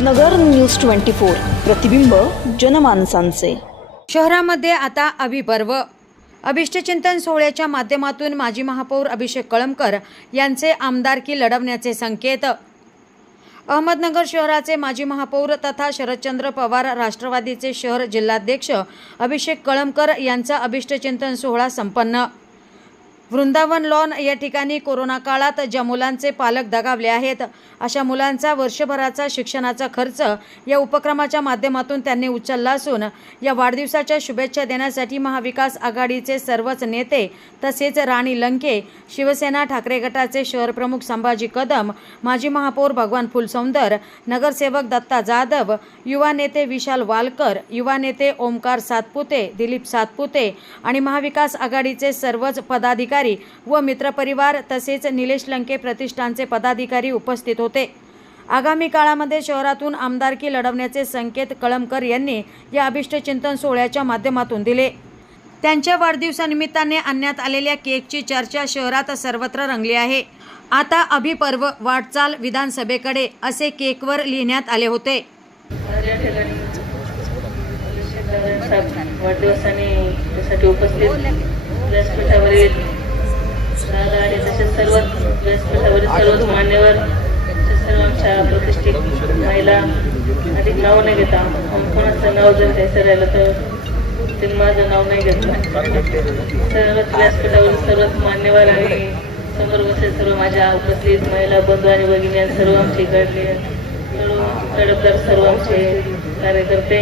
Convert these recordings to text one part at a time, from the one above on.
नगर news twenty four. प्रतिबिंब जनमानसांचे. शहरामध्ये आता अभिपर्व अभिष्टचिंतन सोहळ्याच्या माध्यमातून माजी महापौर अभिषेक कळमकर यांचे आमदारकी लढवण्याचे संकेत. अहमदनगर शहराचे माजी महापौर तथा शरदचंद्र पवार राष्ट्रवादीचे शहर जिल्हाध्यक्ष अभिषेक कळमकर यांचा अभिष्टचिंतन सोहळा संपन्न. वृंदावन लॉन या ठिकाणी कोरोना काळात ज्या मुलांचे पालक दगावले आहेत अशा मुलांचा वर्षभराचा शिक्षणाचा खर्च या उपक्रमाच्या माध्यमातून त्यांनी उचलला असून या वाढदिवसाच्या शुभेच्छा देण्यासाठी महाविकास आघाडीचे सर्वच नेते तसेच राणी लंके शिवसेना ठाकरे गटाचे शहरप्रमुख संभाजी कदम माजी महापौर भगवान फुलसौंदर नगरसेवक दत्ता जाधव युवा नेते विशाल वालकर युवा नेते ओमकार सातपुते दिलीप सातपुते आणि महाविकास आघाडीचे सर्वच पदाधिकारी व मित्रपरिवार तसेच निलेश लंके प्रतिष्ठानचे पदाधिकारी उपस्थित होते. आगामी काळामध्ये शहरातून आमदारकी लढवण्याचे संकेत कळमकर यांनी या अभिष्टचिंतन सोहळ्याच्या माध्यमातून दिले. त्यांच्या वाढदिवसानिमित्ताने आणण्यात आलेल्या केकची चर्चा शहरात सर्वत्र रंगली आहे. आता अभिपर्व वाटचाल विधानसभेकडे असे केकवर लिहिण्यात आले होते. वाढदिवसाने त्यासाठी उपस्थित व्यासपीठावरील दादा आणि तसेच सर्व व्यासपीठावरील सर्वच मान्यवर तसेच सर्व आमच्या प्रतिष्ठित महिला अधिक नाव नाही घेता कोणाचं नाव जर घ्यायचं राहिलं तर ते माझं नाव नाही घेतलं सर्वच व्यासपीठावरील सर्वच मान्यवर आणि समोर बसले सर्व माझ्या उपस्थित महिला बंधू आणि भगिनी आणि सर्व आमचे इकडले सर्व तडफदार सर्व आमचे कार्यकर्ते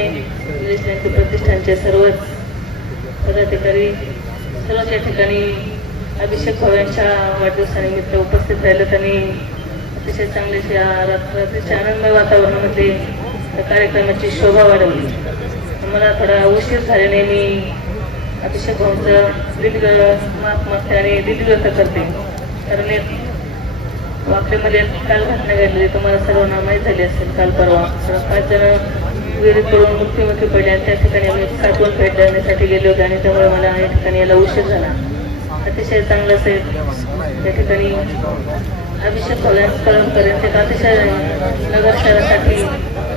विश्रांती प्रतिष्ठानचे सर्वच पदाधिकारी सर्वच या ठिकाणी अभिषेक भाऊ यांच्या वाढदिवसानिमित्त उपस्थित राहिलं त्यांनी अतिशय चांगले रात्रीच्या आनंदमय वातावरणामध्ये त्या कार्यक्रमाची शोभा वाढवली. मला थोडा उशीर झाल्याने मी अभिषेक भाऊंचं दीर्घ माफ मागते आणि दीर्घ करते. कारण एक वाकडेमध्ये काल घटना घडली तुम्हाला सर्वांना माहीत झाली असेल काल परवा. पाच जण विहिरीत पडून मृत्युमुखी पडले आणि त्या ठिकाणी आम्ही साठवण पेट देण्यासाठी गेले होते आणि त्यामुळे मला या ठिकाणी याला उशीर झाला. अतिशय चांगलं असेल. त्या ठिकाणी अभिषेक कळमपर्यंत एक अतिशय नगर शहरासाठी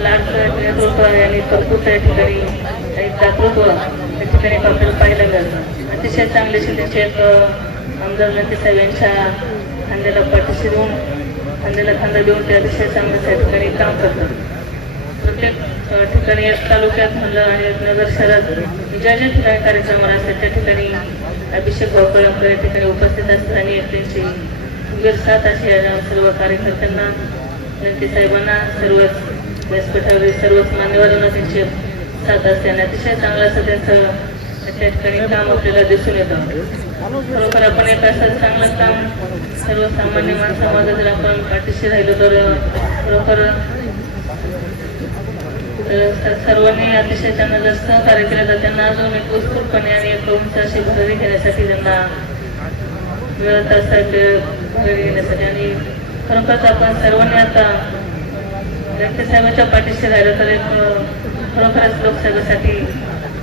लाडकं नेतृत्व आणि कर्तृत्व या ठिकाणी एक दातृत्व त्या ठिकाणी आपल्याला पाहायला गेलं अतिशय चांगले शिंदेचे एक आमदार म्हणजे नंदी साहेब यांच्या खांद्याला पाठीशी देऊन खांद्याला खांदा देऊन ते अतिशय चांगलं त्या ठिकाणी काम करतात. प्रत्येक ठिकाणी एक तालुक्यात म्हणलं आणि एक नगर शहरात ज्या ज्या ठिकाणी कार्यक्रम असतात त्या ठिकाणी अभिषेक भाऊ आपल्या ठिकाणी उपस्थित असतात आणि एक त्यांची उमेर साथ अशी सर्व कार्यकर्त्यांना नंदी साहेबांना सर्वच व्यासपीठावरील सर्वच मान्यवरांना त्यांचे साथ असते आणि अतिशय चांगलं असं त्यांचं त्या ठिकाणी काम आपल्याला दिसून येतं. खरोखर आपण एक असं चांगलं काम सर्वसामान्य माणसामध्ये जर आपण पाठीशी राहिलो तर खरोखर तर सर्वांनी अतिशय त्यांना जर सहकार्य केलं तर त्यांना अजून एक उत्स्फूर्तपणे आणि एक उंच अशी भरारी घेण्यासाठी त्यांना मिळत असतात भरारी घेण्यासाठी. आणि खरोखरच आपण सर्वांनी आता व्यक्ती साहेबांच्या पाठीशी राहिलं तर एक खरोखरच लोकसेवेसाठी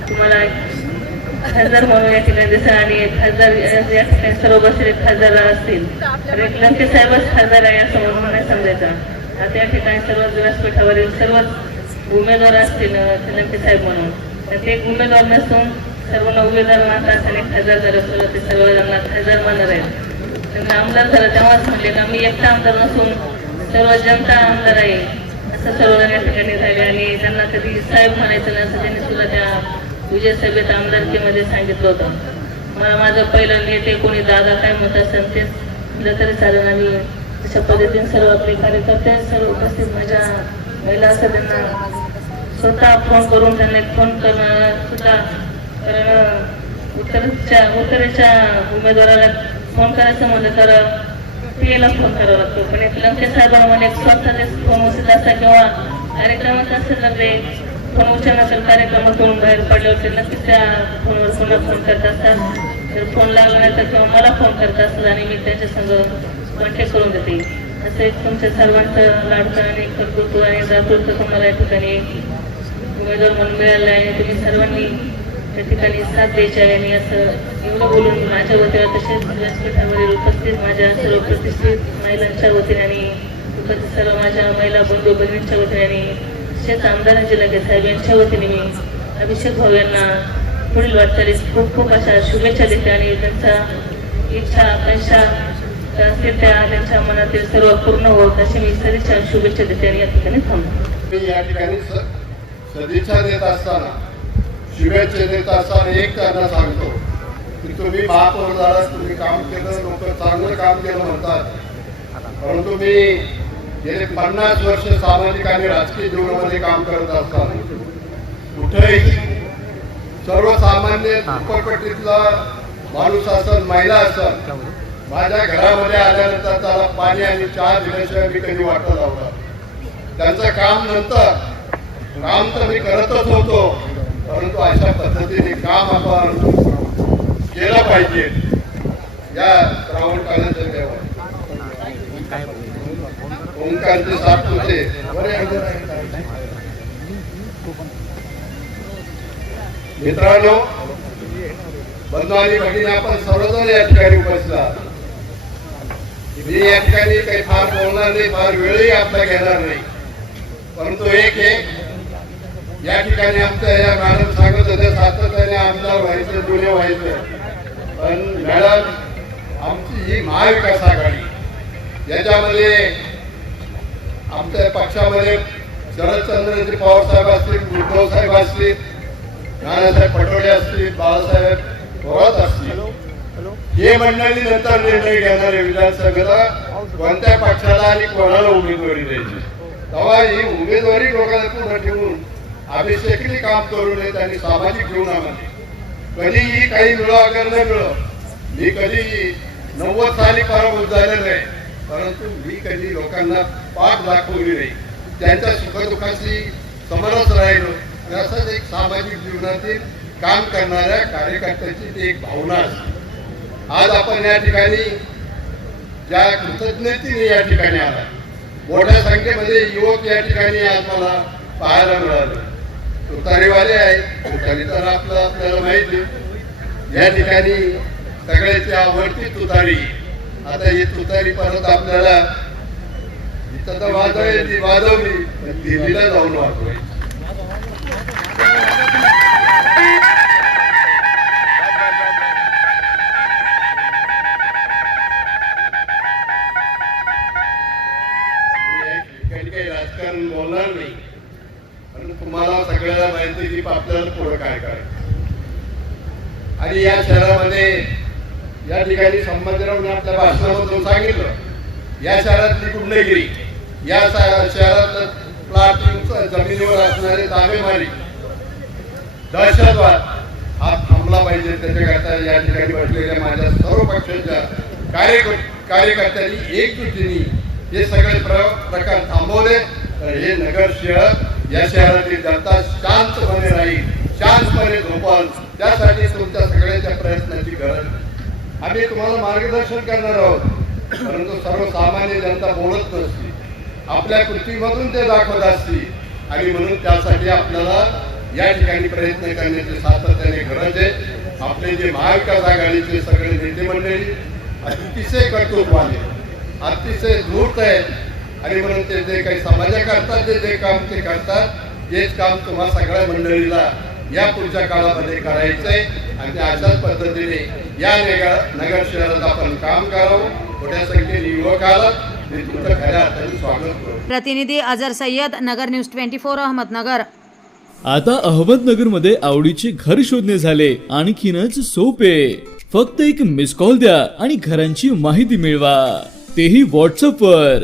तुम्हाला एक खासदार म्हणून या ठिकाणी दिसेल आणि एक खासदार या ठिकाणी सर्व बसले खासदार असतील. तर एक लंके साहेबच खासदार आहे असं म्हणून नाही समजायचं. आता या ठिकाणी सर्व व्यासपीठावरील सर्वच उमेदवार असतील अं, साहेब म्हणून. तर ते एक उमेदवार नसून सर्वांना उमेदवार मानतात आणि खासदार झालं असलं ते सर्वजणांना खासदार मानणार आहेत. त्यांना आमदार झालं तेव्हाच म्हणले का मी एकटा आमदार नसून सर्व जनता आमदार आहे. असं सर्वजण या ठिकाणी झाले आणि त्यांना कधी साहेब म्हणायचं नाही असं त्यांनी सुद्धा त्या विजय सभेत आमदारकीमध्ये सांगितलं होतं. मला माझं पहिलं नेते कोणी दादा काय म्हणत असेल तेच दिलं तरी चालेल आणि तशा पद्धतीने सर्व आपले कार्यकर्ते सर्व उपस्थित माझ्या महिला असं त्यांना स्वतः फोन करून त्यांना एक फोन करणं सुद्धा कारण उत्तरेच्या उत्तरेच्या उमेदवाराला फोन करायचं म्हणलं तर पीएला फोन करावा लागतो. पण एक लंके साहेबांना मला एक स्वतः फोन उचलत असता किंवा कार्यक्रमात असेल तर ते फोन उचलला कार्यक्रमातून बाहेर पडल्यावर ते नक्कीच त्या फोनवर पुन्हा फोन करत असतात जर फोन लागला नाही तर किंवा मला फोन करत असतात आणि मी त्यांच्या संग कॉन्टॅक्ट करून देते. असं एक तुमच्या सर्वांचं लाडकं आणि कर्तृत्व आणि दातृत्व तुम्हाला या ठिकाणी उमेदवार म्हणून मिळालं आहे. आणि तुम्ही सर्वांनी त्या ठिकाणी साथ द्यायची आहे आणि असं एवढं बोलून माझ्या वतीला तसेच व्यासपीठावरील उपस्थित माझ्या सर्व प्रतिष्ठित महिलांच्या वतीने आणि उपस्थित सर्व माझ्या महिला बंधू बहिणींच्या वतीने आणि शेत आमदार जिल्हा साहेब यांच्या वतीने मी अभिषेक भाऊ यांना पुढील वाटचालीस खूप खूप अशा शुभेच्छा देते आणि त्यांचा इच्छा आकांक्षा त्या त्यांच्या मनातील सर्व पूर्ण होत अशी मी सदिच्छा शुभेच्छा देते आणि या ठिकाणी या ठिकाणी सदिच्छा देत असताना शुभेच्छा देत असताना एक त्यांना सांगतो. की तुम्ही महापौर झाला तुम्ही काम केलं लोक चांगलं काम केलं म्हणतात. परंतु मी गेले पन्नास वर्ष सामाजिक आणि राजकीय जीवनामध्ये काम करत असताना कुठेही सर्वसामान्य झोपडपट्टीतला माणूस असल महिला असल माझ्या घरामध्ये आल्यानंतर त्याला पाणी आणि चहा दिल्याशिवाय मी कधी वाटत लावला त्यांचं काम नंतर काम तर मी करतच होतो परंतु अशा पद्धतीने काम आपण केलं पाहिजे या श्रावण काळाच्या देवा ओंकारचे साथ होते मित्रांनो बंधू आणि भगिनी आपण सर्वजण या ठिकाणी उपस्थित आहात. मी या ठिकाणी काही फार बोलणार नाही फार वेळही आपला घेणार नाही. परंतु एक हे या ठिकाणी आमचं या मॅडम सांगत होत्या सातत्याने आमदार व्हायचं जुने व्हायचं. पण मॅडम आमची ही महाविकास आघाडी याच्यामध्ये आमच्या पक्षामध्ये शरदचंद्रजी पवार साहेब असतील उद्धव साहेब असतील नानासाहेब पटोले असतील बाळासाहेब थोरात असतील. हे मंडळी नंतर निर्णय घेणार आहे विधानसभेला. कोणत्या पक्षाला आणि कोणाला उमेदवारी द्यायची? तेव्हा ही उमेदवारी डोक्याला पुढे ठेवून अभिषेकली काम करू नये आणि सामाजिक जीवनामध्ये. कधीही काही मिळो अगर नाही मिळो मी कधी नव्वद साली पराभूत झालेलं आहे परंतु मी कधी लोकांना पाठ दाखवली नाही. त्यांच्या सुखदुःखाशी समरस राहिलो. असंच एक सामाजिक जीवनातील काम करणाऱ्या कार्यकर्त्याची ती एक भावना असते. आज आपण या ठिकाणी ज्या कृतज्ञतेने या ठिकाणी आला मोठ्या संख्येमध्ये युवक या ठिकाणी आज मला पाहायला मिळाले. तुतारीवाले आहेत तुतारी तर आपलं आपल्याला माहिती. आहे. या ठिकाणी सगळ्याची आवडती तुतारी. आता ही तुतारी परत आपल्याला इथं तर वाजवायची वाजवली दिल्लीला जाऊन वाजवायची. माहिती की आपल्याला पुढे काय करायचं आणि या शहरामध्ये या ठिकाणी संभाजीरावने आपल्या भाषणामधून सांगितलं या शहरातली गुंडगिरी या शहरात प्लॉटिंग जमिनीवर असणारे ताबेमारी दहशतवाद हा थांबला पाहिजे त्याच्याकरता या ठिकाणी बसलेल्या माझ्या सर्व पक्षाच्या कार्य कार्यकर्त्यांनी एकजुटीने हे सगळे प्रकार थांबवले. तर हे नगर शहर या शहरातील जनता शांतपणे राहील. शांतपणे झोपाल. त्यासाठी तुमच्या सगळ्यांच्या प्रयत्नाची गरज आम्ही तुम्हाला मार्गदर्शन करणार आहोत. परंतु सर्वसामान्य जनता बोलत नसते आपल्या कृतीमधून ते दाखवत असते आणि म्हणून त्यासाठी आपल्याला या ठिकाणी प्रयत्न करण्याची सातत्याने गरज आहे. आपले जे महाविकास आघाडीचे सगळे नेते मंडळी अतिशय कर्तृत्वाने अतिशय धूर्त आहेत. आणि म्हणून ते जे काही समाजाकरता ते जे काम ते करतात तेच काम तुम्हा सगळ्या मंडळीला या पुढच्या काळामध्ये करायचंय. आणि त्या अशाच पद्धतीने या नगर नगर शहरात आपण काम करावं. मोठ्या संख्येने युवक आलात. मी तुमचं खऱ्या अर्थाने स्वागत करतो. प्रतिनिधी Azhar Sayyed Nagar news twenty four Ahmednagar. आता अहमदनगरमध्ये आवडीचे घर शोधणे झाले. आणखीनच सोपे. फक्त एक मिस कॉल द्या आणि घरांची माहिती मिळवा. तेही व्हॉट्सअपवर